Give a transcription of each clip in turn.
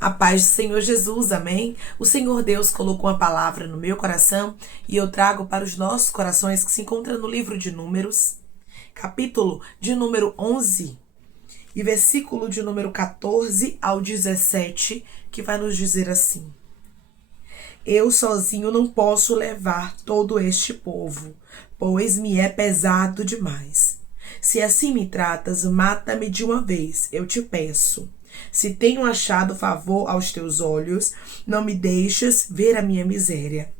A paz do Senhor Jesus, amém? O Senhor Deus colocou uma palavra no meu coração e eu trago para os nossos corações que se encontra no livro de Números, capítulo de número 11 e versículo de número 14 ao 17, que vai nos dizer assim: Eu sozinho não posso levar todo este povo, pois me é pesado demais. Se assim me tratas, mata-me de uma vez, eu te peço. Se tenho achado favor aos teus olhos, não me deixes ver a minha miséria.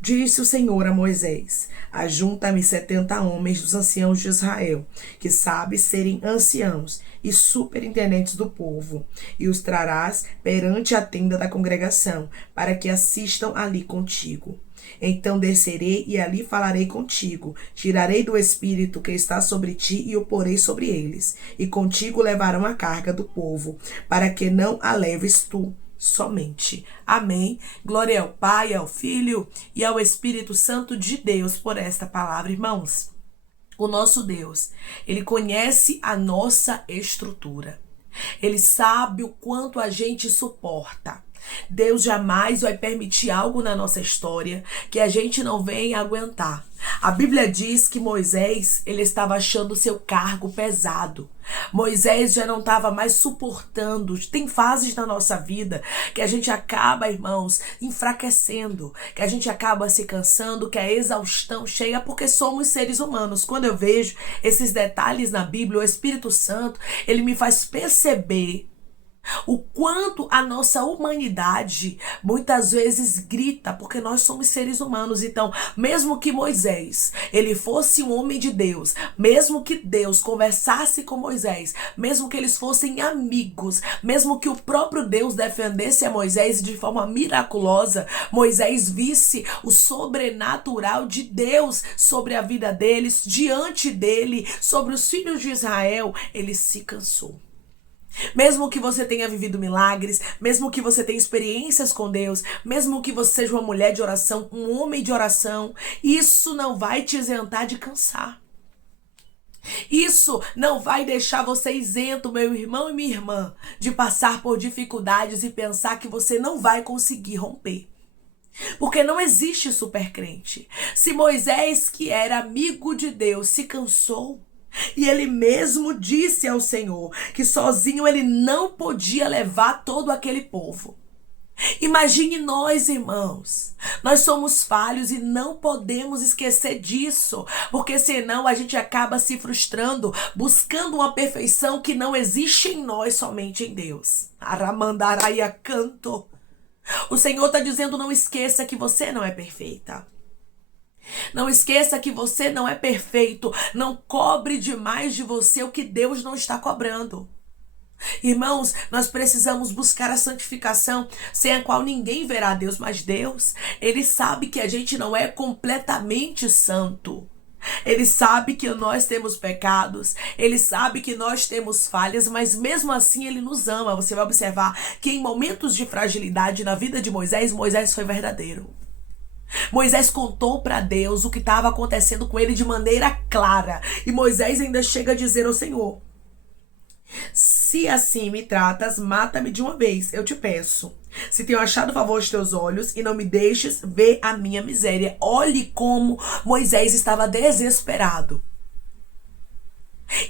Disse o Senhor a Moisés: Ajunta-me 70 homens dos anciãos de Israel, que sabem serem anciãos e superintendentes do povo, e os trarás perante a tenda da congregação, para que assistam ali contigo. Então descerei e ali falarei contigo. Tirarei do espírito que está sobre ti e o porei sobre eles. E contigo levarão a carga do povo, para que não a leves tu somente. Amém. Glória ao Pai, ao Filho e ao Espírito Santo de Deus por esta palavra, irmãos. O nosso Deus, Ele conhece a nossa estrutura. Ele sabe o quanto a gente suporta. Deus jamais vai permitir algo na nossa história que a gente não venha aguentar. A Bíblia diz que Moisés, ele estava achando o seu cargo pesado. Moisés já não estava mais suportando. Tem fases na nossa vida que a gente acaba, irmãos, enfraquecendo, que a gente acaba se cansando, que a exaustão chega porque somos seres humanos. Quando eu vejo esses detalhes na Bíblia, o Espírito Santo, ele me faz perceber o quanto a nossa humanidade muitas vezes grita, porque nós somos seres humanos. Então, mesmo que Moisés, ele fosse um homem de Deus, mesmo que Deus conversasse com Moisés, mesmo que eles fossem amigos, mesmo que o próprio Deus defendesse a Moisés de forma miraculosa, Moisés visse o sobrenatural de Deus sobre a vida deles, diante dele, sobre os filhos de Israel, ele se cansou. Mesmo que você tenha vivido milagres, mesmo que você tenha experiências com Deus, mesmo que você seja uma mulher de oração, um homem de oração, isso não vai te isentar de cansar. Isso não vai deixar você isento, meu irmão e minha irmã, de passar por dificuldades e pensar que você não vai conseguir romper. Porque não existe supercrente. Se Moisés, que era amigo de Deus, se cansou, e ele mesmo disse ao Senhor que sozinho ele não podia levar todo aquele povo. Imagine nós, irmãos. Nós somos falhos e não podemos esquecer disso, porque senão a gente acaba se frustrando, buscando uma perfeição que não existe em nós, somente em Deus. Aramandaraia canto. O Senhor está dizendo: não esqueça que você não é perfeita. Não esqueça que você não é perfeito. Não cobre demais de você o que Deus não está cobrando. Irmãos, nós precisamos buscar a santificação, sem a qual ninguém verá Deus, mas Deus, Ele sabe que a gente não é completamente santo. Ele sabe que nós temos pecados, Ele sabe que nós temos falhas, mas mesmo assim Ele nos ama. Você vai observar que em momentos de fragilidade na vida de Moisés, Moisés foi verdadeiro. Moisés contou para Deus o que estava acontecendo com ele de maneira clara. E Moisés ainda chega a dizer ao Senhor: Se assim me tratas, mata-me de uma vez, eu te peço. Se tenho achado favor aos teus olhos e não me deixes ver a minha miséria. Olhe como Moisés estava desesperado.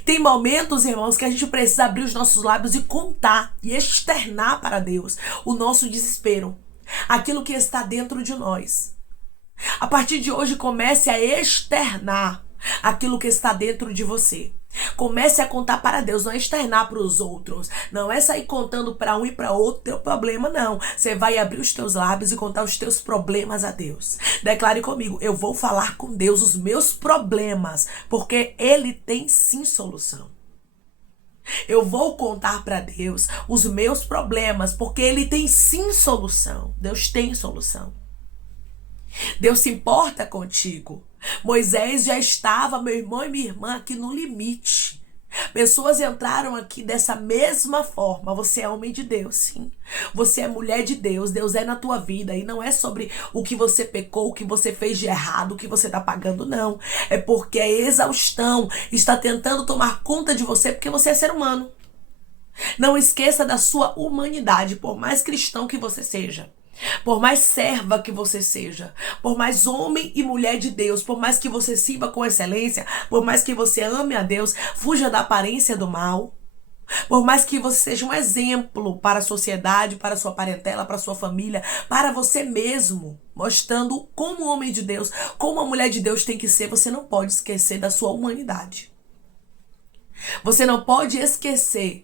Tem momentos, irmãos, que a gente precisa abrir os nossos lábios e contar e externar para Deus o nosso desespero, aquilo que está dentro de nós. A partir de hoje, comece a externar aquilo que está dentro de você. Comece a contar para Deus, não é externar para os outros. Não é sair contando para um e para outro teu problema, não. Você vai abrir os teus lábios e contar os teus problemas a Deus. Declare comigo: eu vou falar com Deus os meus problemas, porque Ele tem sim solução. Eu vou contar para Deus os meus problemas, porque Ele tem sim solução. Deus tem solução. Deus se importa contigo. Moisés já estava, meu irmão e minha irmã, aqui no limite. Pessoas entraram aqui dessa mesma forma. Você é homem de Deus, sim. Você é mulher de Deus. Deus é na tua vida. E não é sobre o que você pecou, o que você fez de errado, o que você está pagando, não. É porque a exaustão está tentando tomar conta de você, porque você é ser humano. Não esqueça da sua humanidade, por mais cristão que você seja. Por mais serva que você seja, por mais homem e mulher de Deus, por mais que você sirva com excelência, por mais que você ame a Deus, fuja da aparência do mal. Por mais que você seja um exemplo para a sociedade, para a sua parentela, para a sua família, para você mesmo, mostrando como um homem de Deus, como uma mulher de Deus tem que ser, você não pode esquecer da sua humanidade. Você não pode esquecer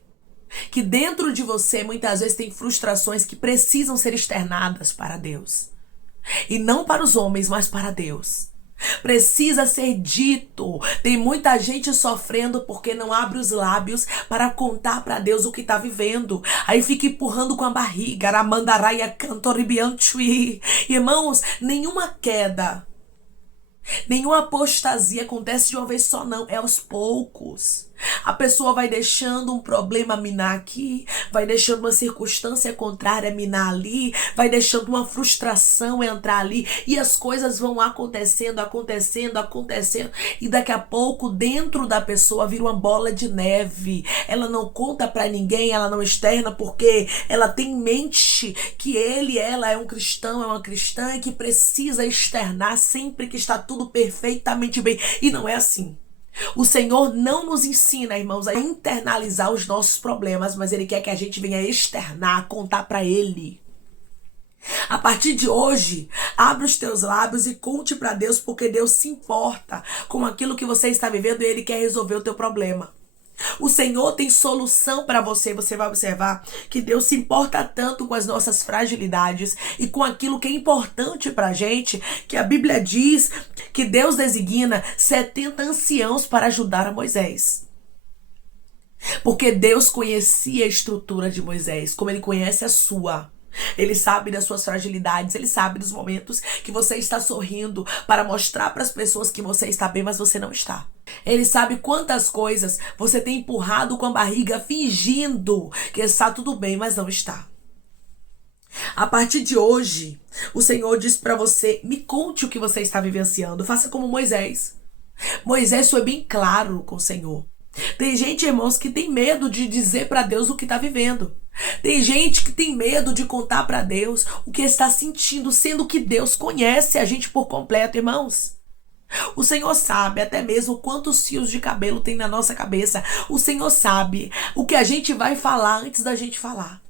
que dentro de você muitas vezes tem frustrações que precisam ser externadas para Deus. E não para os homens, mas para Deus. Precisa ser dito. Tem muita gente sofrendo porque não abre os lábios para contar para Deus o que está vivendo. Aí fica empurrando com a barriga. Aramandaraia cantoribiantui. Irmãos, nenhuma queda, nenhuma apostasia acontece de uma vez só, não. É aos poucos. A pessoa vai deixando um problema minar aqui, vai deixando uma circunstância contrária minar ali, vai deixando uma frustração entrar ali, e as coisas vão acontecendo, e daqui a pouco dentro da pessoa vira uma bola de neve. Ela não conta pra ninguém, ela não externa, porque ela tem em mente que ela é um cristão, é uma cristã, e que precisa externar sempre que está tudo perfeitamente bem. E não é assim. O Senhor não nos ensina, irmãos, a internalizar os nossos problemas, mas Ele quer que a gente venha externar, contar para Ele. A partir de hoje, abre os teus lábios e conte para Deus, porque Deus se importa com aquilo que você está vivendo e Ele quer resolver o teu problema. O Senhor tem solução para você. Você vai observar que Deus se importa tanto com as nossas fragilidades e com aquilo que é importante para a gente, que a Bíblia diz que Deus designa 70 anciãos para ajudar a Moisés. Porque Deus conhecia a estrutura de Moisés, como Ele conhece a sua. Ele sabe das suas fragilidades, Ele sabe dos momentos que você está sorrindo para mostrar para as pessoas que você está bem, mas você não está. Ele sabe quantas coisas você tem empurrado com a barriga, fingindo que está tudo bem, mas não está. A partir de hoje, o Senhor diz para você: me conte o que você está vivenciando. Faça como Moisés. Moisés foi bem claro com o Senhor. Tem gente, irmãos, que tem medo de dizer para Deus o que está vivendo. Tem gente que tem medo de contar para Deus o que está sentindo, sendo que Deus conhece a gente por completo, irmãos. O Senhor sabe até mesmo quantos fios de cabelo tem na nossa cabeça. O Senhor sabe o que a gente vai falar antes da gente falar.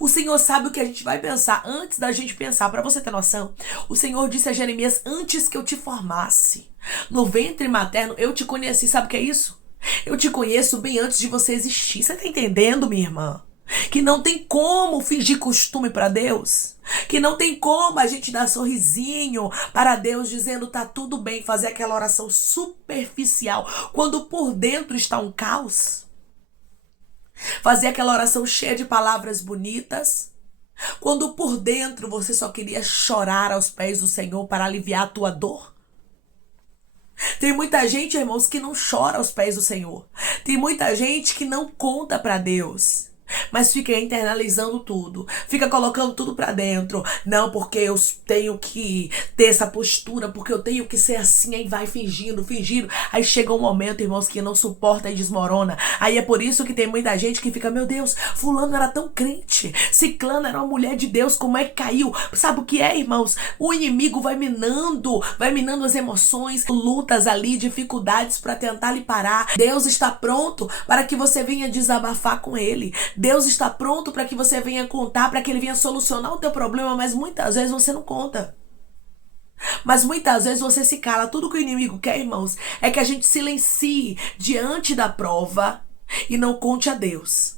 O Senhor sabe o que a gente vai pensar antes da gente pensar. Para você ter noção, o Senhor disse a Jeremias: antes que eu te formasse no ventre materno, eu te conheci. Sabe o que é isso? Eu te conheço bem antes de você existir. Você tá entendendo, minha irmã? Que não tem como fingir costume para Deus. Que não tem como a gente dar sorrisinho para Deus dizendo tá tudo bem, fazer aquela oração superficial, quando por dentro está um caos. Fazer aquela oração cheia de palavras bonitas, quando por dentro você só queria chorar aos pés do Senhor para aliviar a tua dor. Tem muita gente, irmãos, que não chora aos pés do Senhor. Tem muita gente que não conta para Deus, mas fica internalizando tudo, fica colocando tudo pra dentro. Não, porque eu tenho que ter essa postura, porque eu tenho que ser assim. Aí vai fingindo. Aí chega um momento, irmãos, que não suporta e desmorona. Aí é por isso que tem muita gente que fica: meu Deus, fulano era tão crente, ciclano era uma mulher de Deus, como é que caiu? Sabe o que é, irmãos? O inimigo vai minando as emoções, lutas ali, dificuldades para tentar lhe parar. Deus está pronto para que você venha desabafar com Ele. Deus está pronto para que você venha contar, para que Ele venha solucionar o teu problema, mas muitas vezes você não conta. Mas muitas vezes você se cala. Tudo que o inimigo quer, irmãos, é que a gente silencie diante da prova e não conte a Deus.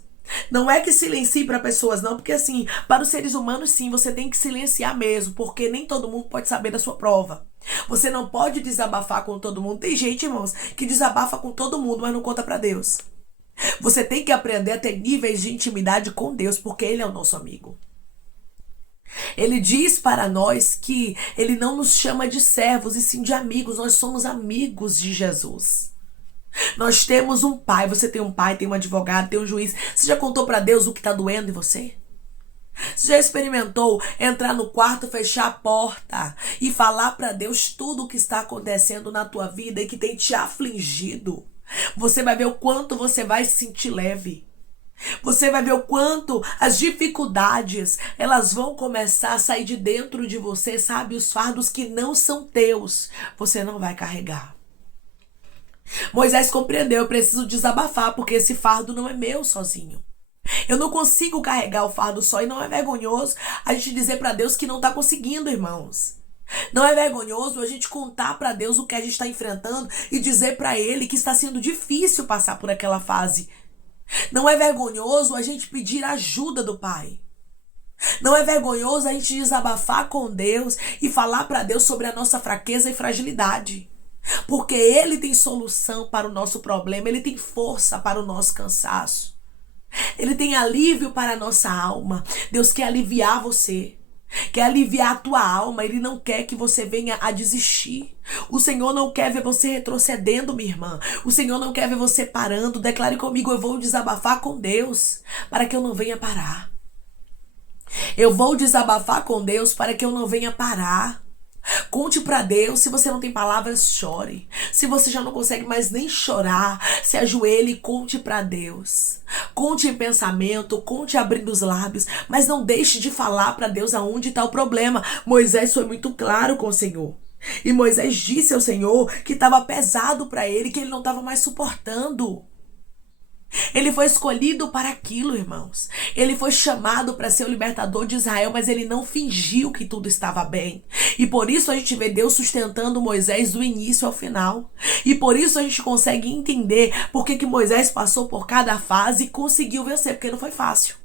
Não é que silencie para pessoas, não, porque assim, para os seres humanos sim, você tem que silenciar mesmo, porque nem todo mundo pode saber da sua prova. Você não pode desabafar com todo mundo. Tem gente, irmãos, que desabafa com todo mundo, mas não conta para Deus. Você tem que aprender a ter níveis de intimidade com Deus, porque Ele é o nosso amigo. Ele diz para nós que Ele não nos chama de servos, e sim de amigos. Nós somos amigos de Jesus. Nós temos um pai. Você tem um pai, tem um advogado, tem um juiz. Você já contou para Deus o que está doendo em você? Você já experimentou entrar no quarto, fechar a porta e falar para Deus tudo o que está acontecendo na tua vida e que tem te afligido? Você vai ver o quanto você vai se sentir leve. Você vai ver o quanto as dificuldades, elas vão começar a sair de dentro de você, sabe? Os fardos que não são teus, você não vai carregar. Moisés compreendeu, eu preciso desabafar, porque esse fardo não é meu sozinho. Eu não consigo carregar o fardo só, e não é vergonhoso a gente dizer para Deus que não está conseguindo, irmãos. Não é vergonhoso a gente contar para Deus o que a gente está enfrentando e dizer para Ele que está sendo difícil passar por aquela fase. Não é vergonhoso a gente pedir ajuda do Pai. Não é vergonhoso a gente desabafar com Deus e falar para Deus sobre a nossa fraqueza e fragilidade. Porque Ele tem solução para o nosso problema, Ele tem força para o nosso cansaço. Ele tem alívio para a nossa alma. Deus quer aliviar você. Quer aliviar a tua alma. Ele não quer que você venha a desistir. O Senhor não quer ver você retrocedendo, minha irmã. O Senhor não quer ver você parando. Declare comigo, eu vou desabafar com Deus para que eu não venha parar. Eu vou desabafar com Deus para que eu não venha parar. Conte para Deus. Se você não tem palavras, chore. Se você já não consegue mais nem chorar, se ajoelhe e conte para Deus. Conte em pensamento, conte abrindo os lábios, mas não deixe de falar para Deus aonde está o problema. Moisés foi muito claro com o Senhor. E Moisés disse ao Senhor que estava pesado para ele, que ele não estava mais suportando. Ele foi escolhido para aquilo, irmãos. Ele foi chamado para ser o libertador de Israel, mas ele não fingiu que tudo estava bem. E por isso a gente vê Deus sustentando Moisés do início ao final. E por isso a gente consegue entender por que Moisés passou por cada fase e conseguiu vencer, porque não foi fácil.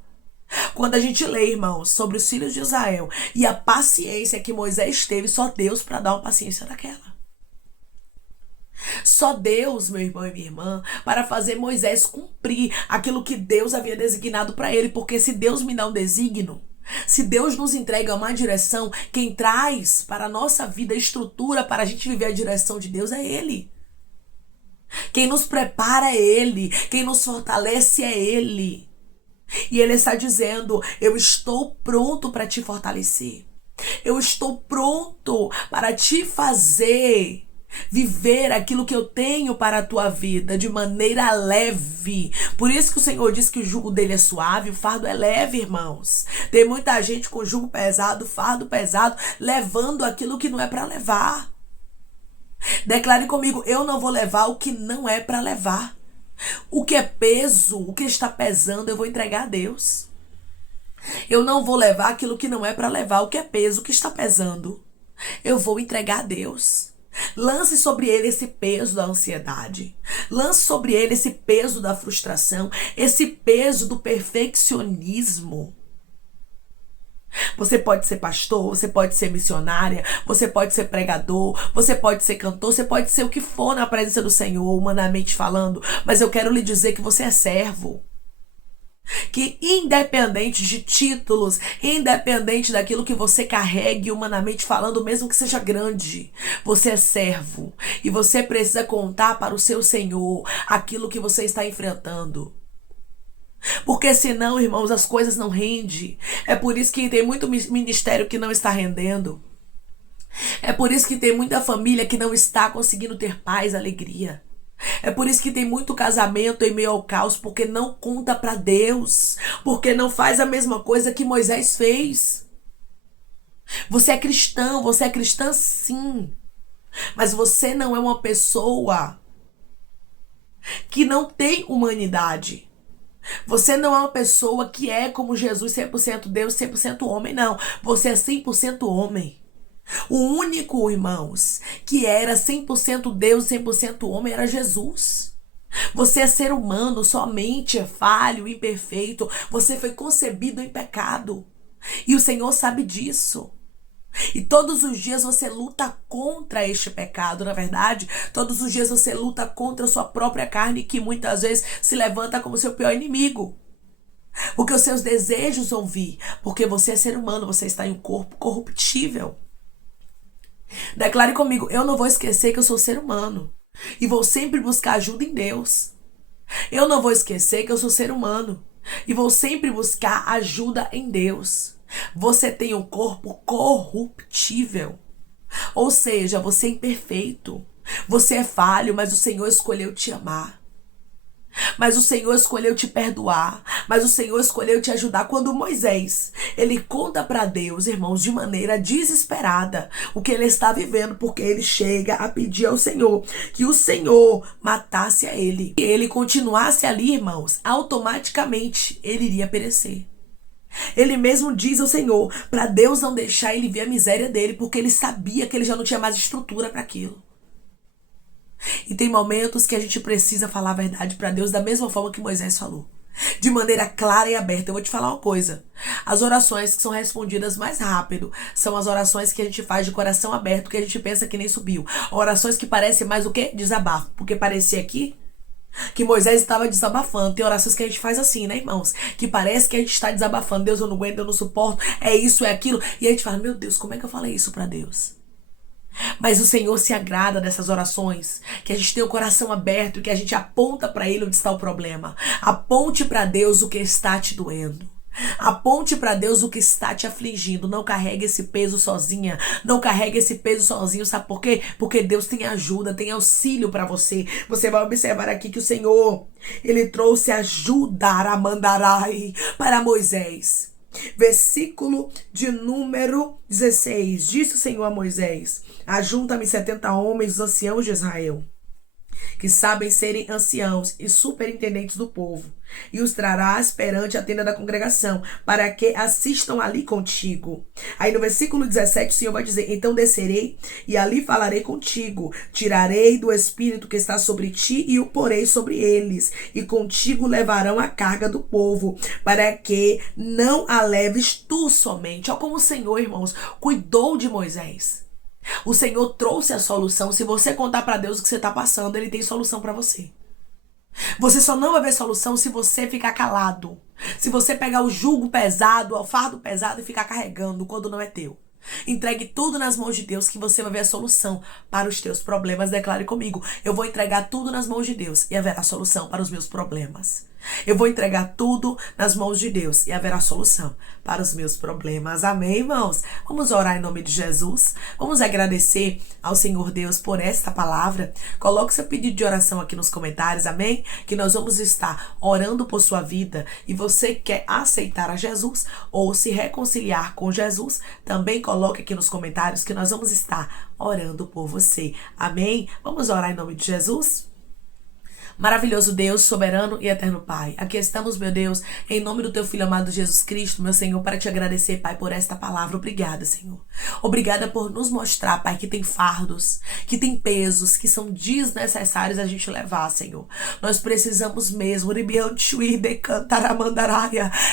Quando a gente lê, irmãos, sobre os filhos de Israel e a paciência que Moisés teve, só Deus para dar uma paciência daquela. Só Deus, meu irmão e minha irmã, para fazer Moisés cumprir aquilo que Deus havia designado para ele. Porque se Deus me dá um desígnio, se Deus nos entrega uma direção, quem traz para a nossa vida estrutura para a gente viver a direção de Deus é Ele. Quem nos prepara é Ele. Quem nos fortalece é Ele. E Ele está dizendo, eu estou pronto para te fortalecer. Eu estou pronto para te fazer viver aquilo que eu tenho para a tua vida de maneira leve. Por isso que o Senhor diz que o jugo dele é suave, o fardo é leve, irmãos. Tem muita gente com jugo pesado, fardo pesado, levando aquilo que não é para levar. Declare comigo, eu não vou levar o que não é para levar. O que é peso, o que está pesando, eu vou entregar a Deus. Eu não vou levar aquilo que não é para levar. O que é peso, o que está pesando, eu vou entregar a Deus. Lance sobre ele esse peso da ansiedade. Lance sobre ele esse peso da frustração, esse peso do perfeccionismo. Você pode ser pastor, você pode ser missionária, você pode ser pregador, você pode ser cantor, você pode ser o que for na presença do Senhor, humanamente falando, mas eu quero lhe dizer que você é servo. Que independente de títulos, independente daquilo que você carregue humanamente falando, mesmo que seja grande, você é servo. E você precisa contar para o seu Senhor aquilo que você está enfrentando. Porque senão, irmãos, as coisas não rendem. É por isso que tem muito ministério que não está rendendo. É por isso que tem muita família que não está conseguindo ter paz, alegria. É por isso que tem muito casamento em meio ao caos, porque não conta para Deus, porque não faz a mesma coisa que Moisés fez. Você é cristã sim, mas você não é uma pessoa que não tem humanidade. Você não é uma pessoa que é como Jesus, 100% Deus, 100% homem, não. Você é 100% homem. O único, irmãos, que era 100% Deus, 100% homem era Jesus. Você é ser humano, sua mente é falho, imperfeito. Você foi concebido em pecado. E o Senhor sabe disso. E todos os dias você luta contra este pecado, na verdade. Todos os dias você luta contra a sua própria carne, que muitas vezes se levanta como seu pior inimigo. Porque os seus desejos vão vir. Porque você é ser humano, você está em um corpo corruptível. Declare comigo, eu não vou esquecer que eu sou ser humano. E vou sempre buscar ajuda em Deus. Eu não vou esquecer que eu sou ser humano. E vou sempre buscar ajuda em Deus. Você tem um corpo corruptível. Ou seja, você é imperfeito. Você é falho, mas o Senhor escolheu te amar. Mas o Senhor escolheu te perdoar. Mas o Senhor escolheu te ajudar. Quando Moisés, ele conta para Deus, irmãos, de maneira desesperada, o que ele está vivendo, porque ele chega a pedir ao Senhor que o Senhor matasse a ele. E ele continuasse ali, irmãos, automaticamente ele iria perecer. Ele mesmo diz ao Senhor para Deus não deixar ele ver a miséria dele, porque ele sabia que ele já não tinha mais estrutura para aquilo. E tem momentos que a gente precisa falar a verdade para Deus da mesma forma que Moisés falou. De maneira clara e aberta. Eu vou te falar uma coisa. As orações que são respondidas mais rápido são as orações que a gente faz de coração aberto, que a gente pensa que nem subiu. Orações que parecem mais o quê? Desabafo. Porque parecia aqui que Moisés estava desabafando. Tem orações que a gente faz assim, né, irmãos? Que parece que a gente está desabafando. Deus, eu não aguento, eu não suporto. É isso, é aquilo. E a gente fala, meu Deus, como é que eu falei isso para Deus? Mas o Senhor se agrada dessas orações, que a gente tem o coração aberto e que a gente aponta para Ele onde está o problema. Aponte para Deus o que está te doendo. Aponte para Deus o que está te afligindo. Não carregue esse peso sozinha. Não carregue esse peso sozinho. Sabe por quê? Porque Deus tem ajuda, tem auxílio para você. Você vai observar aqui que o Senhor, Ele trouxe ajuda, Aramandarai, para Moisés. Versículo de número 16. Disse o Senhor a Moisés: ajunta-me 70 homens, anciãos de Israel, que sabem serem anciãos e superintendentes do povo, e os trarás perante a tenda da congregação, para que assistam ali contigo. Aí no versículo 17 o Senhor vai dizer: então descerei e ali falarei contigo, tirarei do espírito que está sobre ti e o porei sobre eles, e contigo levarão a carga do povo, para que não a leves tu somente. Olha como o Senhor, irmãos, cuidou de Moisés. O Senhor trouxe a solução. Se você contar para Deus o que você está passando, Ele tem solução para você. Você só não vai ver solução se você ficar calado. Se você pegar o jugo pesado, o fardo pesado e ficar carregando quando não é teu. Entregue tudo nas mãos de Deus que você vai ver a solução para os teus problemas. Declare comigo: eu vou entregar tudo nas mãos de Deus e haverá solução para os meus problemas. Eu vou entregar tudo nas mãos de Deus e haverá solução para os meus problemas. Amém, irmãos? Vamos orar em nome de Jesus. Vamos agradecer ao Senhor Deus por esta palavra. Coloque seu pedido de oração aqui nos comentários, amém? Que nós vamos estar orando por sua vida. E você quer aceitar a Jesus ou se reconciliar com Jesus, também coloque aqui nos comentários que nós vamos estar orando por você. Amém? Vamos orar em nome de Jesus? Maravilhoso Deus, soberano e eterno Pai, aqui estamos, meu Deus, em nome do teu Filho amado Jesus Cristo, meu Senhor, para te agradecer, Pai, por esta palavra. Obrigada, Senhor. Obrigada por nos mostrar, Pai, que tem fardos, que tem pesos, que são desnecessários a gente levar, Senhor. Nós precisamos mesmo,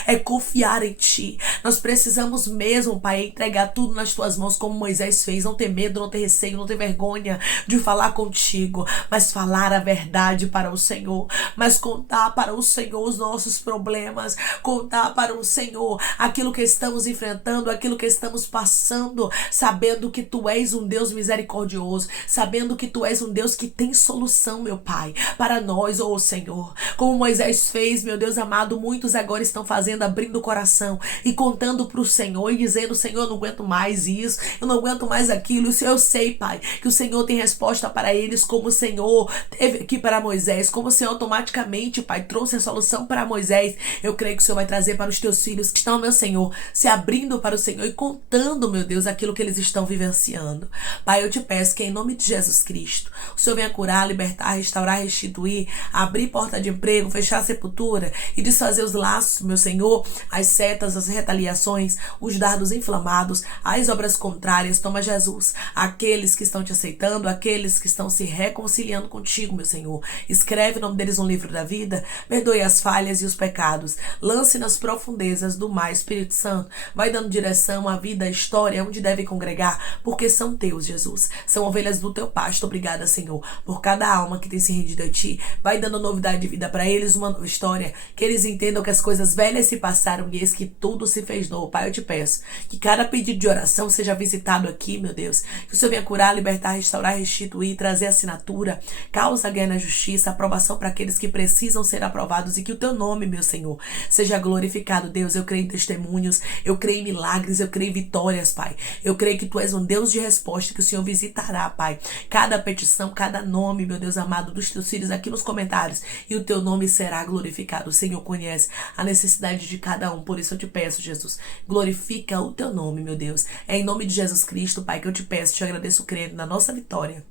é confiar em Ti. Nós precisamos mesmo, Pai, entregar tudo nas Tuas mãos, como Moisés fez. Não ter medo, não ter receio, não ter vergonha de falar contigo, mas falar a verdade para o Senhor, mas contar para o Senhor os nossos problemas, contar para o Senhor aquilo que estamos enfrentando, aquilo que estamos passando, sabendo que Tu és um Deus misericordioso, sabendo que Tu és um Deus que tem solução, meu Pai, para nós, ó Senhor. Como Moisés fez, meu Deus amado, muitos agora estão fazendo, abrindo o coração e contando para o Senhor e dizendo: Senhor, eu não aguento mais isso, eu não aguento mais aquilo. Eu sei, Pai, que o Senhor tem resposta para eles, como o Senhor teve aqui para Moisés, como o Senhor automaticamente, Pai, trouxe a solução para Moisés. Eu creio que o Senhor vai trazer para os teus filhos que estão, meu Senhor, se abrindo para o Senhor e contando, meu Deus, aquilo que eles estão vivenciando. Pai, eu te peço que em nome de Jesus Cristo, o Senhor venha curar, libertar, restaurar, restituir, abrir porta de emprego, fechar a sepultura e desfazer os laços, meu Senhor, as setas, as retaliações, os dardos inflamados, as obras contrárias. Toma, Jesus, aqueles que estão te aceitando, aqueles que estão se reconciliando contigo, meu Senhor. Escreve o nome deles no livro da vida, perdoe as falhas e os pecados, lance nas profundezas do mar, Espírito Santo, vai dando direção à vida, à história, onde devem congregar, porque são teus, Jesus, são ovelhas do teu pasto. Obrigada, Senhor, por cada alma que tem se rendido a Ti, vai dando novidade de vida para eles, uma nova história, que eles entendam que as coisas velhas se passaram e eis que tudo se fez novo. Pai, eu te peço que cada pedido de oração seja visitado aqui, meu Deus, que o Senhor venha curar, libertar, restaurar, restituir, trazer assinatura, causa, ganha na justiça, aprovação para aqueles que precisam ser aprovados e que o teu nome, meu Senhor, seja glorificado. Deus, eu creio em testemunhos, eu creio em milagres, eu creio em vitórias, Pai. Eu creio que tu és um Deus de resposta, que o Senhor visitará, Pai, cada petição, cada nome, meu Deus amado, dos teus filhos aqui nos comentários, e o teu nome será glorificado. O Senhor conhece a necessidade de cada um, por isso eu te peço, Jesus, glorifica o teu nome, meu Deus. É em nome de Jesus Cristo, Pai, que eu te peço, te agradeço crendo na nossa vitória.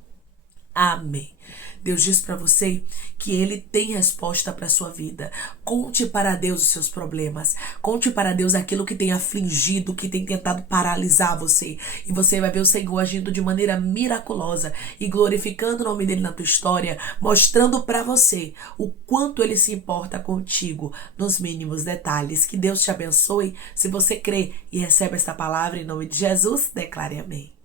Amém. Deus diz para você que Ele tem resposta para a sua vida. Conte para Deus os seus problemas. Conte para Deus aquilo que tem afligido, que tem tentado paralisar você. E você vai ver o Senhor agindo de maneira miraculosa e glorificando o nome dEle na tua história, mostrando para você o quanto Ele se importa contigo nos mínimos detalhes. Que Deus te abençoe. Se você crê e recebe esta palavra em nome de Jesus, declare amém.